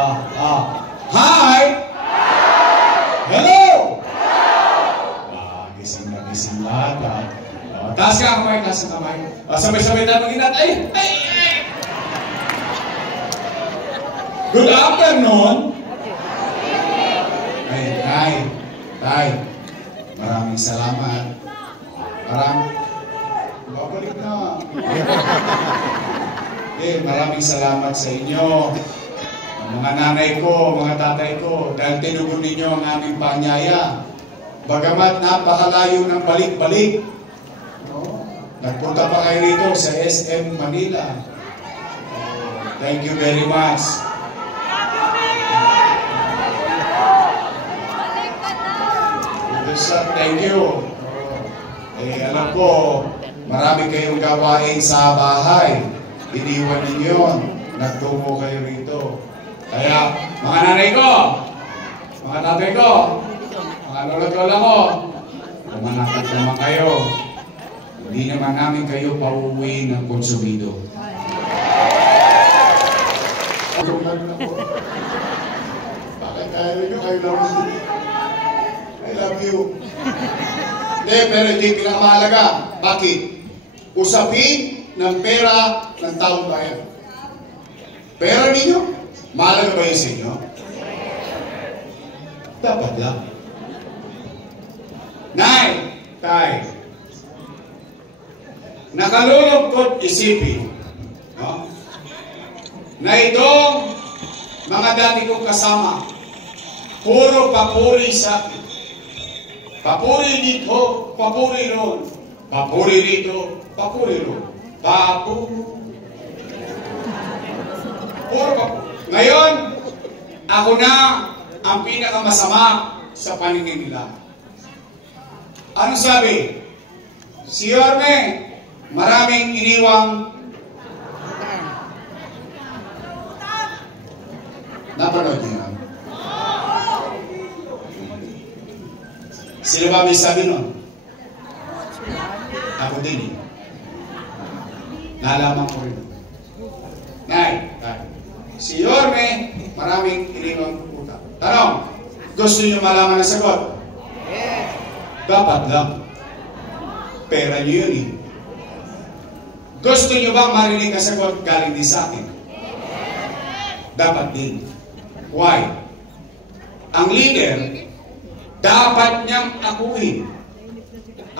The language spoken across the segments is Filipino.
Hi! Hello! Gising na gising lahat, ha? Taas ka ang kamay, taas ang kamay. Sabay-sabay tayo mag-inat. Ay! Good afternoon! Ay, Tay. Maraming salamat. Babalik na. Maraming salamat sa inyo. Mga nanay ko, mga tatay ko, dahil tinugon ninyo ang aming panyaya. Bagamat napakalayo ng balik-balik. Nagpunta pa kayo rito sa SM Manila. Thank you very much. Thank you. Alam ko, marami kayong gawain sa bahay. Iniwan ninyo. Nagtungo kayo rito. Kaya, mga nanay ko, mga tatay ko, mga lolo-lola ko, kumanakit naman kayo. Hindi naman namin kayo pauwi ng konsumido. Bakit kayo nyo? Kayo lang. I love you. Pero hindi pinakamahalaga. Bakit? Usapin ng pera ng taong bayan. Pera ninyo? Mahalaga ba yun sa inyo? Dapat lang. Nay, Tay, nakalulungkot isipin, no? Na itong mga dati kong kasama, puro papuri sa akin. Papuri dito, papuri ron. Papuri dito, papuri ron. Puro papuri. Ngayon, ako na ang pinakamasama sa paningin nila. Ano sabi? Si Yorme, maraming iniwang napanood niyo. Sino ba may sabi nun? Ako din eh. Nalaman ko rin. Nay, si Yorme, maraming iniwang utang. Tanong, gusto niyo malaman ang sagot? Dapat lang. Pera niyo yun eh. Gusto niyo bang marinig ang sagot galing din sa akin? Dapat din. Why? Ang leader, dapat niyang akuin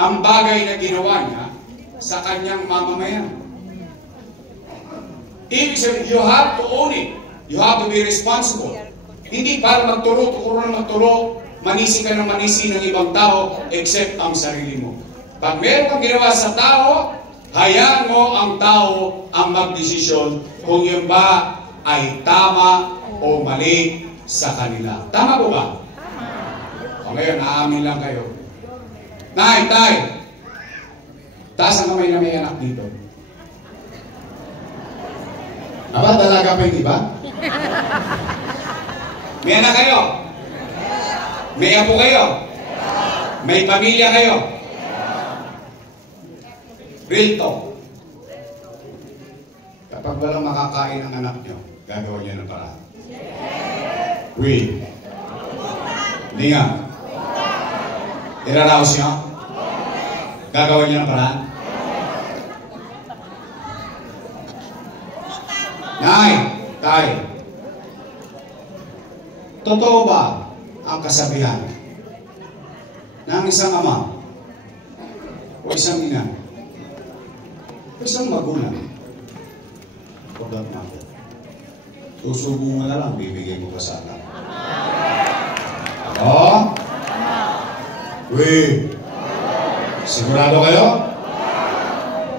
ang bagay na ginawa niya sa kanyang mamamayan. Ibig sabihin, you have to own it. You have to be responsible. Hindi para magturo, manisi ka ng manisi ng ibang tao except ang sarili mo. Pag meron kang ginawa sa tao, hayaan mo ang tao ang magdesisyon kung yun ba ay tama o mali sa kanila. Tama po ba? O ngayon, aamin lang kayo. Nay, Tay, taas ang kamay na may anak dito. Aba, talaga pa yung iba? May anak kayo? May apo kayo? May pamilya kayo? Real talk. Kapag walang makakain ang anak nyo, gagawin nyo ng paraan. Wait. Hindi nga. Iraraos nyo? Gagawin nyo ng paraan? Nay, Tay, totoo ba ang kasabihan ng isang ama o isang ina o isang magulang? Pagkat na ako, susubo mo na lang, bibigay ko pa sana. Ako? Wait. Sigurado kayo?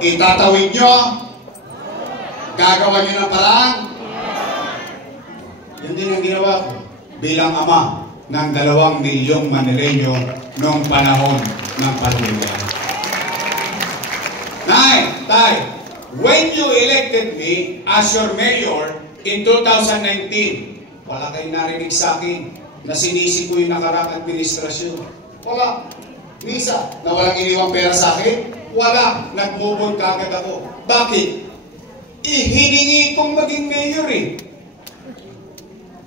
Itatawid nyo? Gagawa nyo ng paraan? Yun din ang ginawa ko bilang ama ng 2 milyong Manileño noong panahon ng pandemya. Nay, Tay, when you elected me as your mayor in 2019, wala kayong narinig sa akin na sinisi ko yung nakaraang administrasyon. Wala. Misa, na walang iniwang pera sa akin? Wala. Nag-move on kagad ako. Bakit? Hiningi kong maging mayor eh.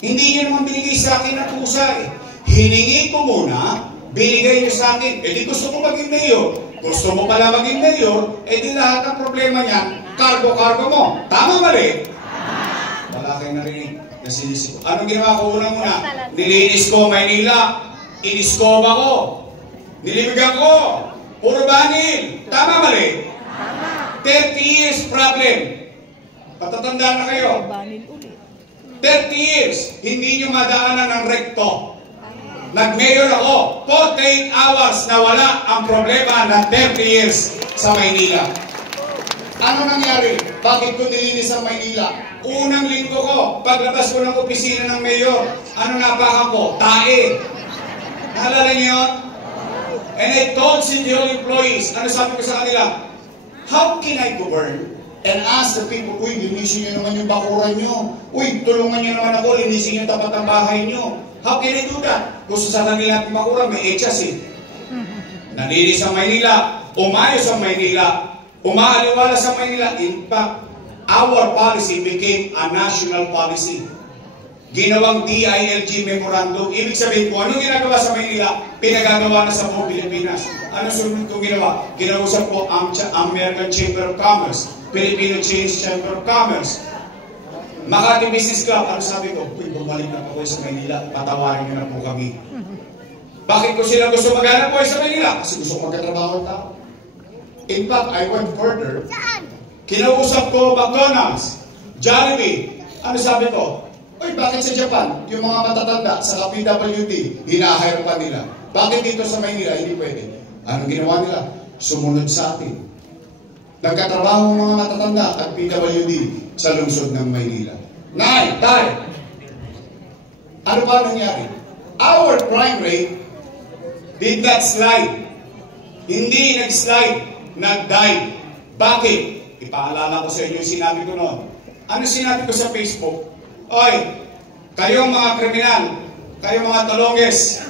Hindi niyo naman binigay sa akin ng pusa eh. Hiningi ko muna, binigay niyo sa akin. Eh di gusto ko maging mayor. Gusto mo pala maging mayor, eh di lahat ng problema niyan, kargo-kargo mo. Tama mali? Wala kayong narinig. Nasinisip ko. Anong ginawa ko unang-una? Nilinis ko Maynila. Iniskoba ko. Nilimigan ko. Puro banil. Tama mali? 30 years problem. Patatandaan na kayo. 30 years. Hindi nyo madaanan ng rekto. Nag-mayor ako. 48 hours na wala ang problema ng 30 years sa Maynila. Ano nangyari? Bakit ko nilinis ang Maynila? Unang linggo ko, paglabas ko ng opisina ng mayor, ano napakan ko? Tae. Naalala niyo yun? And I told city hall employees, ano sabi ko sa kanila? How can I govern and ask the people, uy, linisin niyo naman yung bakuran niyo. Uy, tulungan niyo naman ako, linisin yung tapat ng bahay niyo. How can I do that? Gusto sa kanila yung bakuran, may echas eh. Nalinis ang Maynila, umayos ang Maynila, umaaliwala sa Maynila. In fact, our policy became a national policy. Ginawang DILG memorandum. Ibig sabihin po, anong ginagawa sa Maynila? Pinagagawa na sa buong Pilipinas. Ano sunod kong ginawa? Kinausap po ang American Chamber of Commerce, Filipino Chamber of Commerce, Makati Business Club. Ano sabi ko? Uy, bumalik na po sa Maynila. Patawarin niyo na po kami. Bakit ko sila gusto maghanap po sa Maynila? Kasi gusto ko magkatrabaho ang tao. In fact, I went further. Kinausap ko McDonald's, Jollibee. Ano sabi ko? Uy, bakit sa Japan, yung mga matatanda sa PWD, hinahire pa nila? Bakit dito sa Maynila, hindi pwede? Anong ginawa nila? Sumunod sa atin. Nagkatrabaho ng mga matatanda at PWD sa lungsod ng Maynila. Nay, tay, ano ba nangyari? Our crime rate did not slide. Hindi nag-slide, nag-dive. Bakit? Ipaalala ko sa inyo yung sinabi ko noon. Ano sinabi ko sa Facebook? Oy, kayong mga kriminal, kayong mga talonges,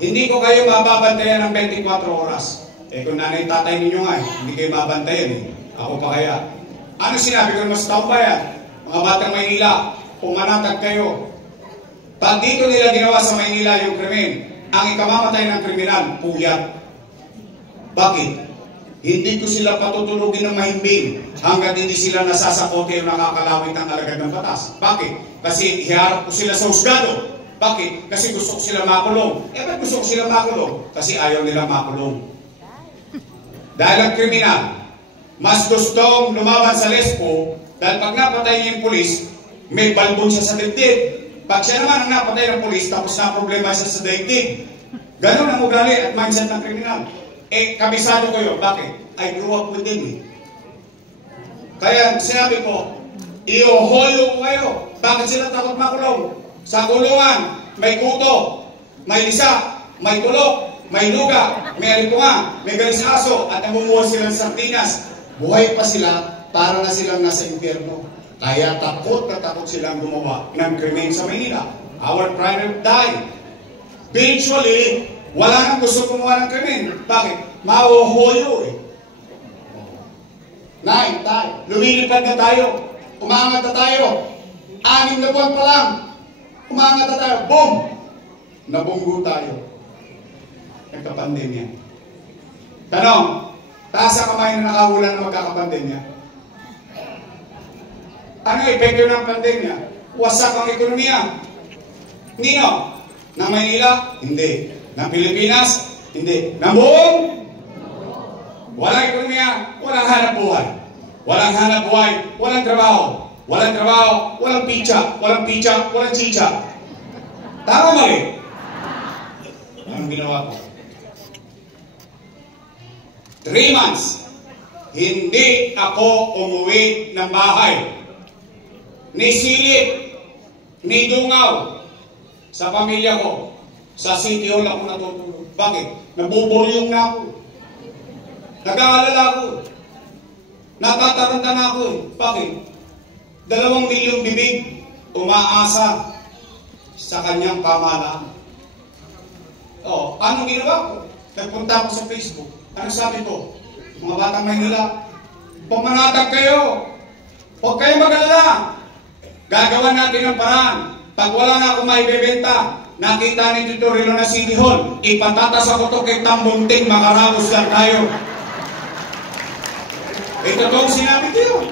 hindi ko kayo mababantayan ng 24 oras. Eh kung nanay tatay ninyo nga, hindi kayo mabantayan eh. Ako pa kaya. Ano sinabi ko mas taong bayan? Mga batang Maynila, pumanatag kayo. Pag dito nila ginawa sa Maynila yung krimen, ang ikamamatay ng kriminal, puyat. Bakit? Hindi ko sila patutulugin ng mahimbing hanggang hindi sila nasasakote o nakakalawit ng alagad ng batas. Bakit? Kasi iharap ko sila sa husgado. Bakit? Kasi gusto ko sila makulong. Eh, ba't gusto ko sila makulong? Kasi ayaw nila makulong. Dahil ang kriminal, mas gustong lumaban sa lespo dahil pag napatay niya yung pulis, may balbon siya sa dibdib. Pag siya naman ang napatay ng pulis, tapos na problema siya sa dibdib. Ganon ang ugali at mindset ng kriminal. Eh, kabisado ko yun. Bakit? I grew up with them eh. Kaya sinabi ko, iuhoyo ko kayo. Bakit sila takot makulong? Sa kulungan, may kuto, may lisa, may tulok, may luga, may alipunga, may galis aso, at namumuha silang sardinas. Buhay pa sila, para na silang nasa impyerno. Kaya takot na takot silang gumawa ng krimen sa Maynila. Our crime rate died. Eventually, wala nang gusto gumawa ng krimen. Bakit? Mauhoyo eh. Nay, tay, lumilipad na tayo. Umangat na tayo. 6 na buwan pa lang. Umangat na tayo. Boom! Nabunggo tayo. Nagka-pandemya. Tanong, taas ang kamay na nakahula na magkakapandemya. Ano epekto ng pandemya? Wasak ang ekonomiya. Nino? Ng Maynila? Hindi. Ng Pilipinas? Hindi. Ng buong? Walang ekonomiya, walang hanap buhay. Walang hanap buhay, walang trabaho. Walang trabaho, walang pizza. Walang pizza, walang chicha. Tama mali? Anong ginawa ko? 3 months, hindi ako umuwi ng bahay. Ni silip, ni dungaw sa pamilya ko. Sa City Hall ako natutulog. Bakit? Nabuburyong na ako. Nag-aalala ako. Natataranta na ako. Bakit? 2 milyong bibig umaasa sa kanyang pamahalaan. O, anong ginawa ko? Nagpunta ako sa Facebook. Ano sabi ko? Mga batang Maynila, pumanatag kayo. Huwag kayo mag-alala. Gagawa natin ang paraan Pag wala na akong maibebenta, nakita ni Tito Rilo na City Hall, ipatatas ako to kay Tambunting, makaramos lang tayo. Totoong sinabi ko yun.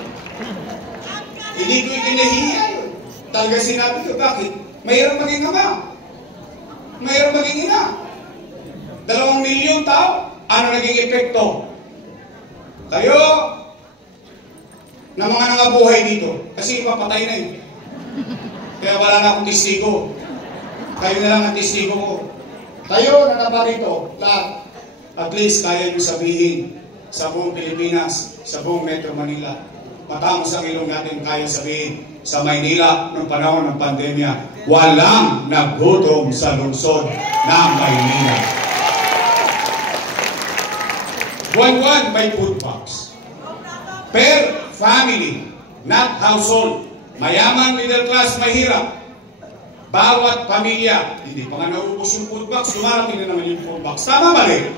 Hindi ko ikinahiya yun. Talaga sinabi ko, bakit? Mayroong maging ama. Mayroong maging ina. 2 milyon tao, ano naging epekto? Kayo, na mga nangabuhay dito, kasi ipapatay na yun. Kaya wala na akong testigo. Kayo na lang ang testigo ko. Kayo na naparito, lahat. At least kaya nyo sabihin sa buong Pilipinas, sa buong Metro Manila. Matamos ang ilong natin kaya sabihin sa Maynila noong panahon ng pandemya, walang nagutom sa lungsod ng Maynila. Buwan-buwan may food box. Per family, not household. Mayaman, middle class, mahirap. Bawat pamilya, hindi pa nga naubos yung food box, dumarating na naman yung food box. Tama ba rin?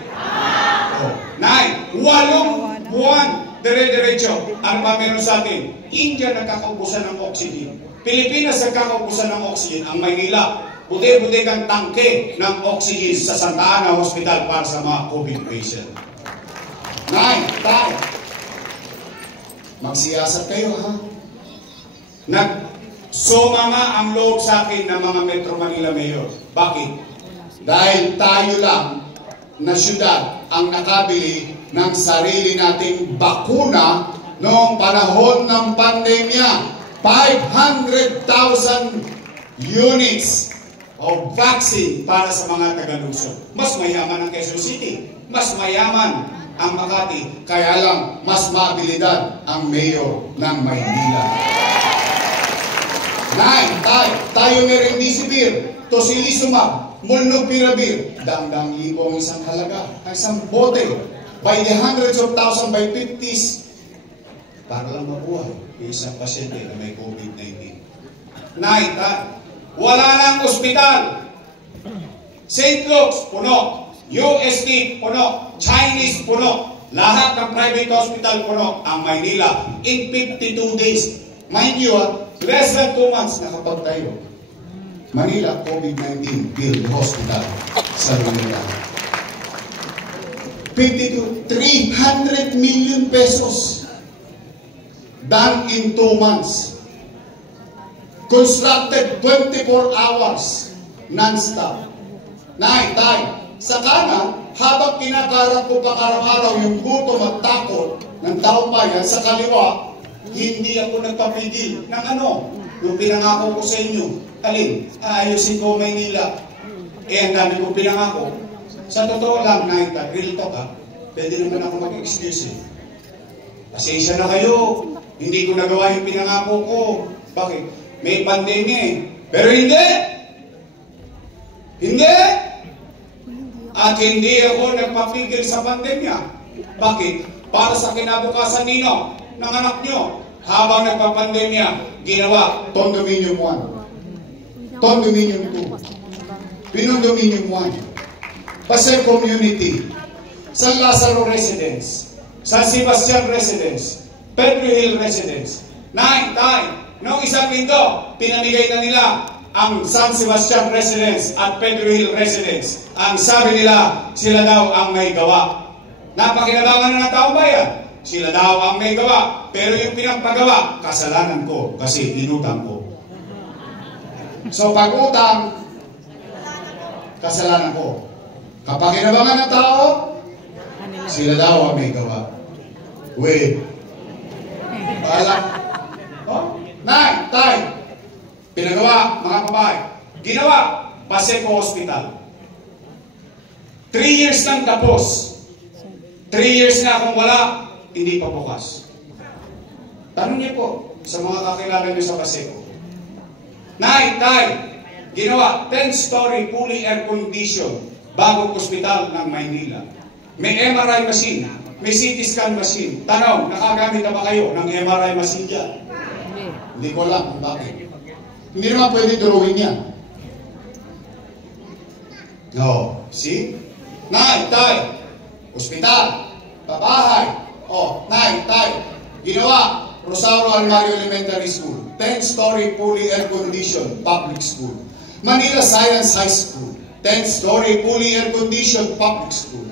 Oh. 9, 8 buwan, dire-diretso. Ano ba meron sa atin? India nagkakaubusan ng oxygen. Pilipinas nagkakaubusan ng oxygen. Ang Maynila, buti-buti kang tangke ng oxygen sa Santa Ana Hospital para sa mga COVID patient. 9, tayo. Magsiyasat kayo, ha? Nagsoma nga ang loob sa akin ng mga Metro Manila Mayor. Bakit? Dahil tayo lang na syudad ang nakabili ng sarili nating bakuna noong panahon ng pandemya. 500,000 units of vaccine para sa mga taga-Luzon. Mas mayaman ang Quezon City. Mas mayaman ang Makati. Kaya lang, mas mabilidad ang mayor ng Maynila. 9, tayo Remdesivir, Tocilizumab, Molnupiravir, dang-dang libo ang isang halaga, isang bote, by the hundreds of thousands, by 50s, para lang mabuhay yung isang pasyente na may COVID-19. 9, wala nang ospital. St. Luke's, puno. UST, puno. Chinese, puno. Lahat ng private hospital, puno. Ang Maynila, in 52 days. Mind you, less than 2 months nakapagtayo. Manila COVID-19 Field Hospital sa Manila. 300 million pesos. Done in 2 months. Constructed 24 hours. Non-stop. Sa kanan, habang kinakarap ko pa araw-araw yung gutom at takot ng taong bayan, sa kaliwa, hindi ako nagpapigil ng ano, yung pinangako ko sa inyo. Alin, ayusin ko Maynila. Ang dami ko pinangako. Sa totoo lang, real talk ha, pwede naman ako mag-excuse. Pasensya na kayo, hindi ko nagawa yung pinangako ko. Bakit? May pandemya eh. Pero hindi! Hindi! At hindi ako nagpapigil sa pandemya. Bakit? Para sa kinabukasan nino, ng anak nyo. Habang nagpapandemya, ginawa Condominium 1. Condominium 2. Pinondominium 1. Pasay Community. San Lazaro Residence. San Sebastian Residence. Pedro Hill Residence. Noong isang linggo, pinamigay na nila ang San Sebastian Residence at Pedro Hill Residence. Ang sabi nila, sila daw ang may gawa. Napakinabangan na ng taong bayan. Sila daw ang may gawa. Pero yung pinagpagawa, kasalanan ko kasi inutang ko. So pag utang, kasalanan ko. Kapag kinabangan ng tao, sila daw ang may gawa. Wait. Paalam. Oh? Pinagawa, mga babae. Ginawa, Paseco Hospital. 3 years lang tapos. 3 years na kung wala, hindi pa bukas. Tanong niyo po sa mga kakilala niyo sa Paseco. Ginawa, 10-story, fully air-conditioned, bagong ospital ng Maynila. May MRI machine, may CT scan machine. Tanong, nakagamit na ba kayo ng MRI machine dyan? Hindi ko alam kung bakit. Hindi naman pwede drawing yan. No. See? Ospital. Pabahay. Ginawa. Rosario Almario Elementary School. 10-story fully air-conditioned public school. Manila Science High School, 10-story fully air-conditioned public school.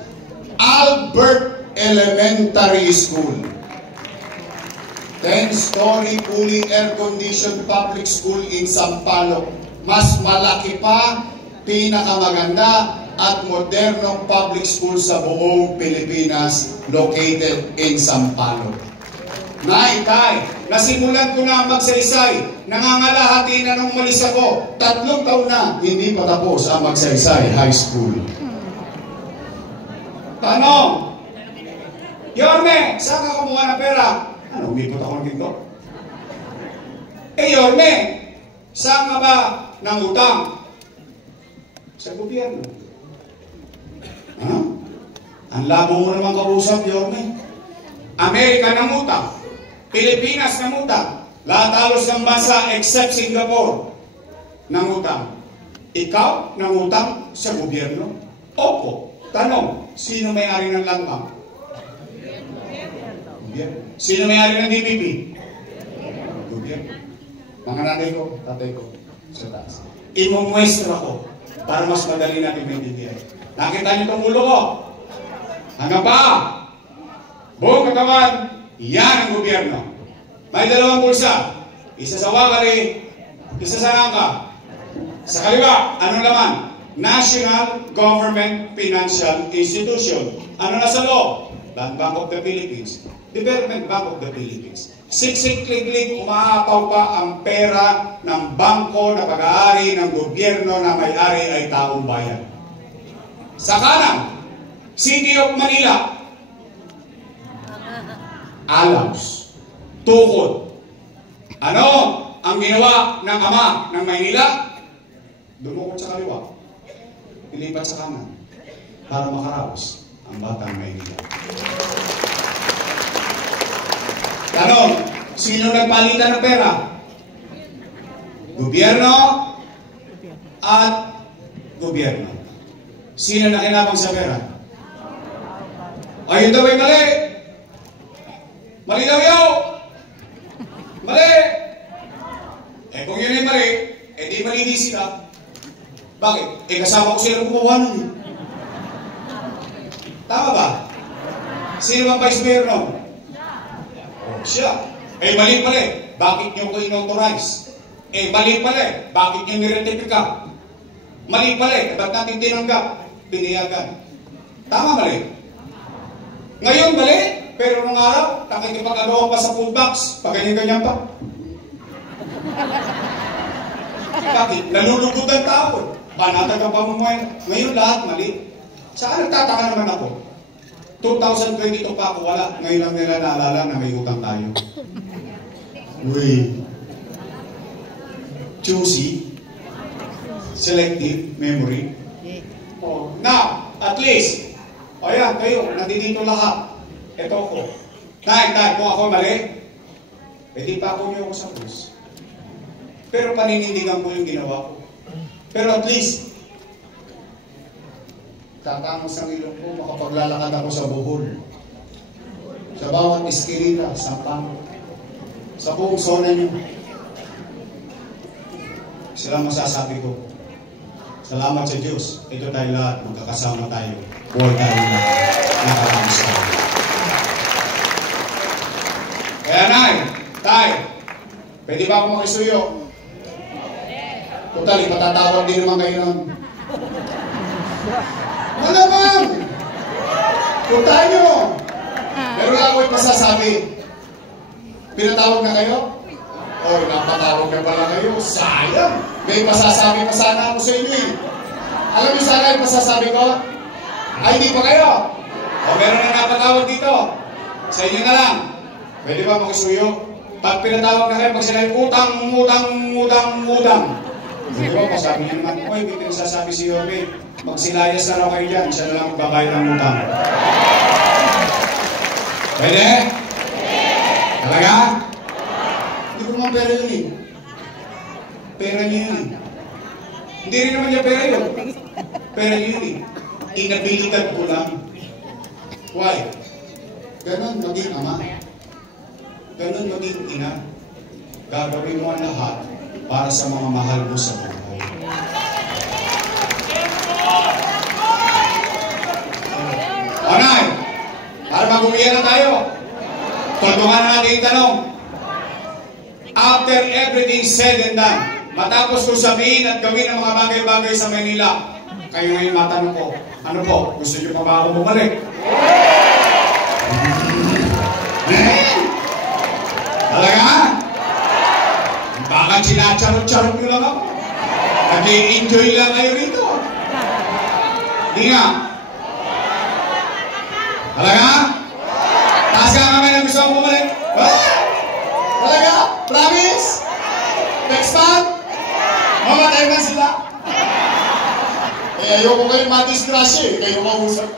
Albert Elementary School, 10-story fully air-conditioned public school in Sampaloc. Mas malaki pa, pinakamaganda at modernong public school sa buong Pilipinas located in Sampaloc. Tay, nasimulan ko na magsaysay. Nangangalahati na nung umalis ako. 3 taon na, hindi pa tapos ang Magsaysay High School. Tanong, Yorme, saan ka kumuha ng pera? Ano, umipot ako ng ginto? Yorme, saan ka ba ng utang? Sa gobyerno. Ang labo mo naman kausap, Yorme. Amerika ng utang. Pilipinas ng utang. Lahat halos ng bansa except Singapore ng utang. Ikaw ng utang sa gobyerno? Opo. Tanong, sino may-ari ng land bank? Gobyerno. Sino may-ari ng DBP? Gobyerno. Mga nanay ko, tatay ko, sa taas. Imumuestra ko para mas madali natin maintindihan. Nakita niyo itong ulo ko? Hanggang pa! Buong katawan, yan ang gobyerno. May 2 pulsa. Isa sa wakali, isa sa angka. Sa kaliwa, anong laman? National Government Financial Institution. Ano nasa loob? Land Bank of the Philippines. Development Bank of the Philippines. Siksik-klik-klik, umaapaw pa ang pera ng bangko na pag-aari ng gobyerno na may-ari ay taong bayan. Sa kanan, City of Manila. Alaws. Tukod. Ano ang ginawa ng ama ng Maynila? Dumukot sa kaliwa. Ilipat sa kanan para makaraos ang batang Maynila. Tanong, sino nagpalitan ng pera? Gobyerno at gobyerno. Sino nakinabang sa pera? Ayun daw ay mali. Mali daw yun. Mali. Kung yun ay mali, di malinis sila. Bakit? Kasama ko sila kumuha nun. Tama ba? Sino bang vice mayor nun? Siya. Mali pala eh. Bakit nyo ko in-authorize? Mali pala eh. Bakit nyo niretifika? Mali pala eh. Ba't natin tinanggap? Piniyagan. Tama mali? Ngayon mali, pero nung araw, nakikipag-agawa pa sa food box. Pag-ganyan-ganyan pa. Bakit? Nalulugod ang tao. Panatag ang pamumuhay. Ngayon lahat mali. Saan nagtataka naman ako? 2022 pa ako wala. Ngayon lang nila naalala na may utang tayo. Uy. Choosy. Selective memory. Now, at least, ayan, kayo, nandito lahat. Ito ko. Tay, kung ako mali, di pa ako niyo ako sa krus. Pero paninindigan ko yung ginawa ko. Pero at least, tatangos ang ilong ko, makapaglalakad ako sa Bohol. Sa bawat eskelita, sa pamo. Sa buong zona niyo. Sila masasabi ko. Salamat sa Diyos. Ito tayo lahat. Magkakasama tayo. Buhay tayo na. Nakakamiss tayo. Kaya nay, tay, pwede ba ako makisuyo? Total, ipatatawag din naman kayo nun. Malamang! Punta nyo! Pero lang ako'y pasasabi. Pinatawag na kayo? Oy, napatawag na pala kayo. Sayang! May masasabi pa sana ako sa inyo eh. Alam niyo sana yung masasabi ko? Ay, hindi pa kayo. O, meron na napatawag dito. Sa inyo na lang. Pwede ba makisuyo? Pag pinatawag na kayo, pag sila yung utang. Hindi ba, masabi niyo naman, oy, may pinasasabi si Yorme. Magsilayas na raw kayo dyan. Siya na lang magbabayad ng utang. Pwede? Talaga? Hindi ko naman pera yun eh. Pera niyo yun eh. Hindi rin naman niya pera yun. Pera niyo yun eh. Inabilidad ko lang. Why? Ganon maging ama. Ganon maging ina. gagawin mo ang lahat para sa mga mahal mo sa buhay. Anay, para mag-uwian na tayo. Tuntungan na natin yung tanong. After everything said and done, matapos ko sabihin at gawin ang mga bagay-bagay sa Manila, kayo ngayon matanong ko, ano po, gusto niyo pa ba ako bumalik? Talaga? Baka sinacharot-charot nyo lang ako. Nag-i-enjoy lang kayo rito. Hindi nga. Talaga? Taas ka kami na gusto akong bumalik. Talaga? Promise? Next month? Mamatay na sila. Ayoko kayo madisgrasya eh. Kayo mausap.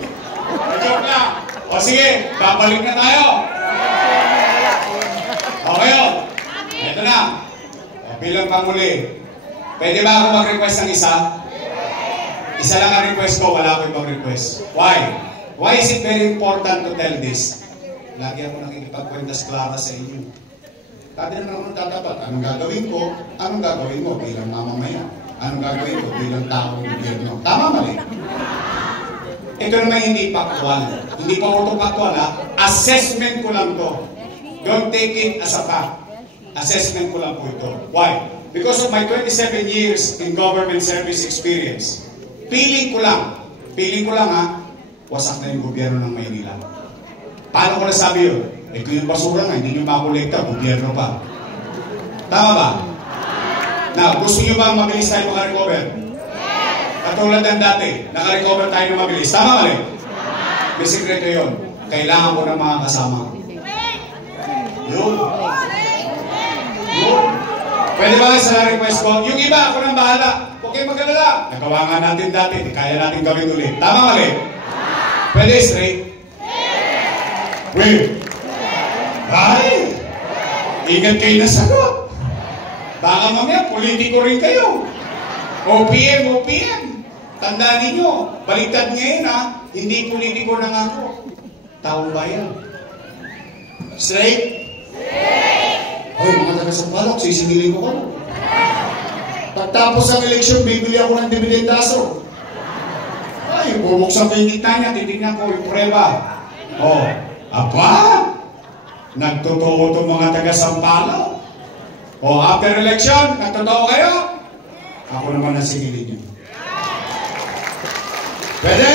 Joke lang. O sige, babalik na tayo. Okay o. Ito na. Bilang panguli. Pwede ba ako mag-request ng isa? Isa lang ang request ko, wala ako ibang request. Why? Why is it very important to tell this? Lagi ako nakikipagkwentas Clara sa inyo. Dati na naman tatapat. Anong gagawin ko? Anong gagawin mo bilang mamamayan? Anong gagawin ko bilang taong gobyerno? Tama mali? Ito naman hindi factual. Hindi pa auto-factual ha. Assessment ko lang to. Don't take it as a fact. Assessment ko lang po ito. Why? Because of my 27 years in government service experience, feeling ko lang ha, wasak na yung gobyerno ng Maynila. Paano ko nasabi yun? Ito yung basura nga, hindi nyo makolekta, gobyerno pa. Tama ba? Now, gusto nyo ba mabilis tayo makarecover? Katulad ng dati, nakarecover tayo ng mabilis. Tama mali? May sikreto yun. Kailangan ko ng mga kasama. Yun. Pwede ba sa request ko? Yung iba, ako nang bahala. Huwag kayong mag-alala. Nagawa nga natin dati, di kaya natin gawin ulit. Tama mali? Pwede straight? Wait. Ay! Ingat kayo na sagot. Baka mamaya, politiko rin kayo. OPM. Tandaan ninyo, baliktad ngayon ha, hindi politiko na nga ako. Taong bayan. Straight? Ay, mga taga-Sampaloc, sisingilin ko ka. Pagtapos ang eleksyon, bibili ako ng dividendaso. Ay, bubuksan ko yung gitna niya, titignan ko yung prueba. Oh, apa? Nagtotoo itong mga taga-Sampaloc. Oh, after election, nagtotoo kayo? Ako naman ang singilin niyo. Pwede?